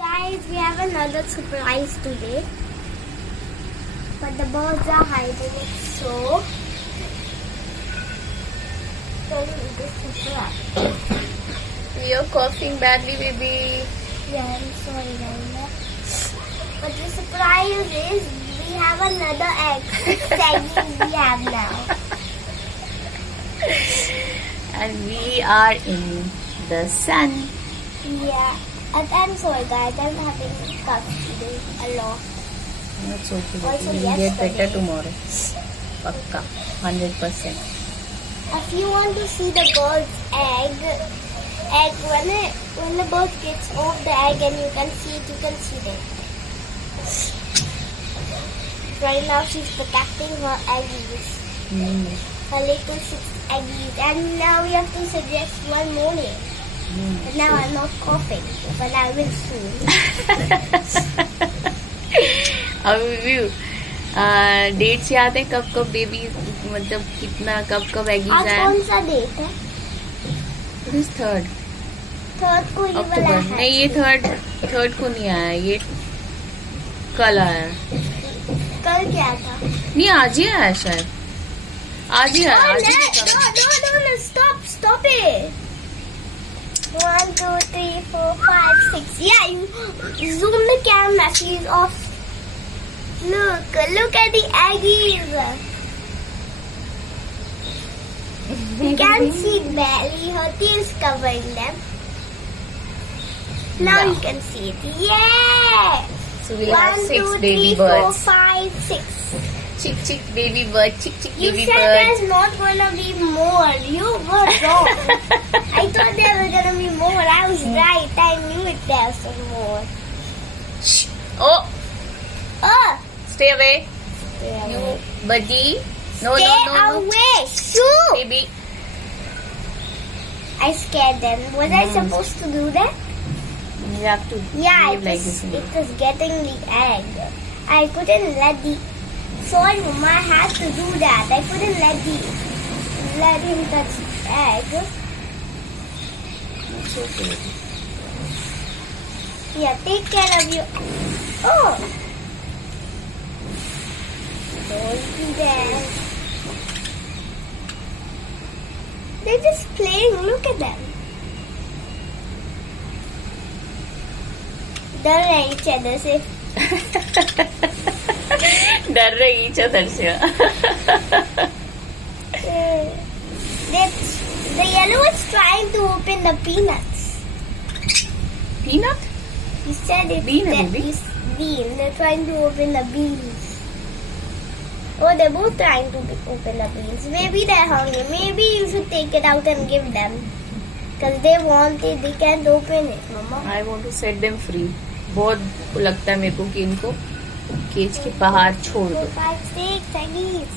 Guys, we have another surprise today. But the birds are hiding it, so tell me the surprise. You're coughing badly, baby. Yeah, I'm sorry, guys. But the surprise is we have another egg. 6 eggs we have now. And we are in the sun. Yeah. And I'm sorry, guys. I'm having cough today a lot. It's okay. Also You'll get yesterday. better tomorrow. Pakka. 100%. If you want to see the bird's egg when the bird gets off the egg and you can see it. Right now she's protecting her eggies. Her little 6 eggies. And now we have to suggest one more name. But now I'm not coughing, but I will soon. अब view dates याद है कब baby मतलब कितना कब एगीज आज आया? कौन सा डेट है? It is 3rd थर्ड को ये वाला अक्टूबर. है. नहीं ये थर्ड को नहीं आया, ये कल आया. कल क्या था? नहीं आज ही आया शायद. आज ही आया. आज ही निकला. No, stop it. 1, 2, 3, 4, 5, 6. Yeah, you zoom the camera. She's off. Look at the eggies. You can see barely. Her tail's covering them. Now Yeah. you can see it. Yeah. So we'll have 1, 6 2, 3, baby 4, birds. 5, 6. Chick baby bird. Chick You baby said bird. there's not gonna be more. You were wrong. I thought there was gonna be more. I was right. I knew it there was some more. Shh. Oh, Oh! stay away. Stay You away. buddy. No. Stay away. Shoo! Baby. I scared them. Was I supposed to do that? You have to Yeah, behave like this. it was getting the egg. I couldn't let the... Sorry, Mama, I had to do that. I couldn't let him touch the egg. It's okay. Yeah, take care of you. Oh! Don't do that. They're just playing. Look at them. They're at each other. Say, डर रही each other से. the yellow is trying to open the peanuts. Peanut? You said it. Bean, that baby. is bean. They're trying to open the beans. Oh, they're both trying to open the beans. Maybe they're hungry. Maybe you should take it out and give them. Because they want it. They can't open it, Mama. I want to set them free. बहुत लगता है मेरे को कि इनको cage के बाहर छोड़ 4, दो. 5, 6 eggies.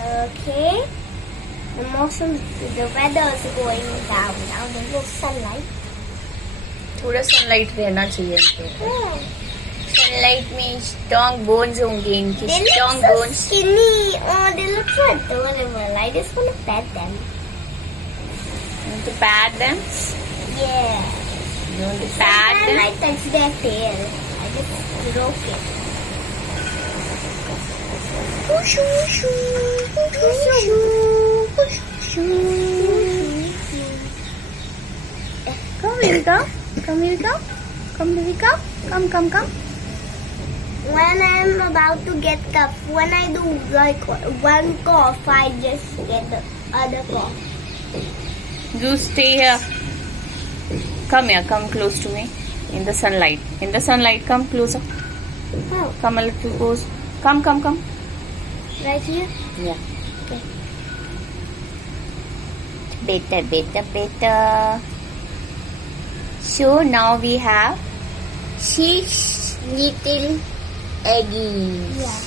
Okay. The weather is going down. Now there's no sunlight. थोड़ा सनलाइट रहना चाहिए इनको. सनलाइट में स्ट्रॉन्ग बोन्स होंगे इनके. They look strong so bones. skinny. Oh, they look so adorable. I just want to pet them. To pat them. Yeah. You want to pat Sometimes them. I touch their tail. I just stroke it. Whooshu, whooshu, whooshu, whooshu, whooshu. Come here, come. Come here, come. Come here, come. Come. When I'm about to get cough, when I do like one cough, I just get the other cough. You stay here. Come here, come close to me. In the sunlight. Come closer. Oh, Come a little close. Come. right here? Yeah. Okay. Better. So now we have 6 little eggies. Yeah.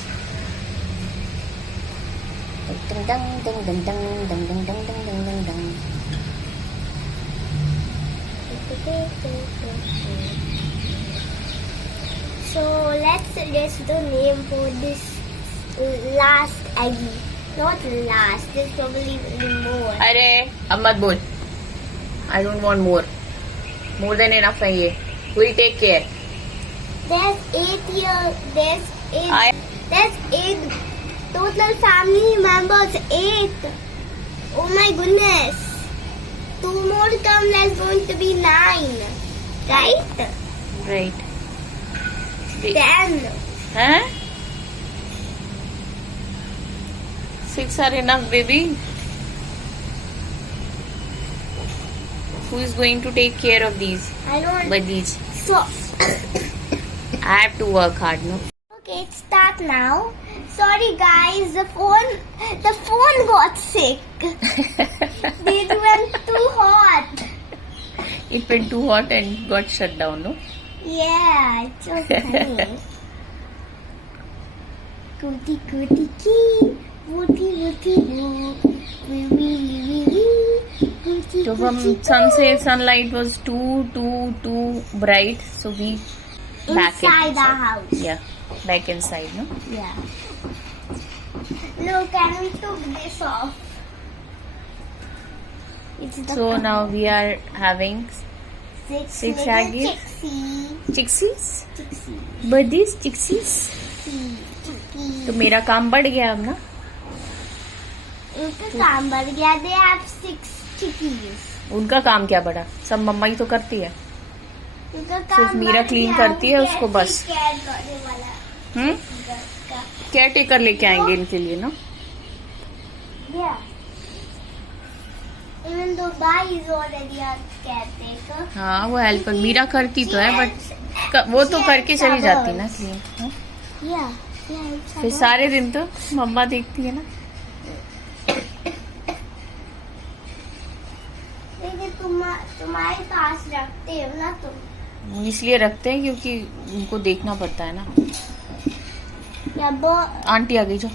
Ding. So let's suggest the name for this last eggie. Not last. There's probably more. अरे अब मत बोल. I don't want more. More than enough है ये. We'll take care. There's 8 here. There's 8 total family members. 8. Oh my goodness. 2 more come. There's going to be 9. Right? Right. 10. Huh? 6 are enough, baby. Who is going to take care of these? I don't. Birdies. So. I have to work hard, no? Okay, start now. Sorry guys, the phone got sick. It went too hot. It went too hot and got shut down, no? Yeah, it's so funny. Cootie cootie key, wooty wooty woo, wee wee wee wee, wooty So from sunlight was too bright, so we back inside the house. Yeah, back inside, no? Yeah. Look, I took this off. It's the So now we are having six little eggs. chixies, Chixie. birdies, chixies. तो मेरा काम बढ़ गया अब ना. उनका काम बढ़ गया. They have 6 chickies. उनका काम क्या बढ़ा? सब मम्मा ही तो करती है. उनका सिर्फ काम मीरा बढ़ क्लीन गया. करती है वो उसको बस. care करने वाला का. केयर टेकर लेके आएंगे इनके लिए ना. Yeah. Even though Bai is already a caretaker. हाँ वो हेल्पर मीरा करती तो है बट वो तो करके चली जाती ना क्लीन. Yeah. फिर सारे दिन तो मम्मा देखती है ना. लेकिन तुम्हारे पास रखते हो ना तुम. इसलिए रखते हैं क्योंकि उनको देखना पड़ता है ना. या वो आंटी आ गई जो.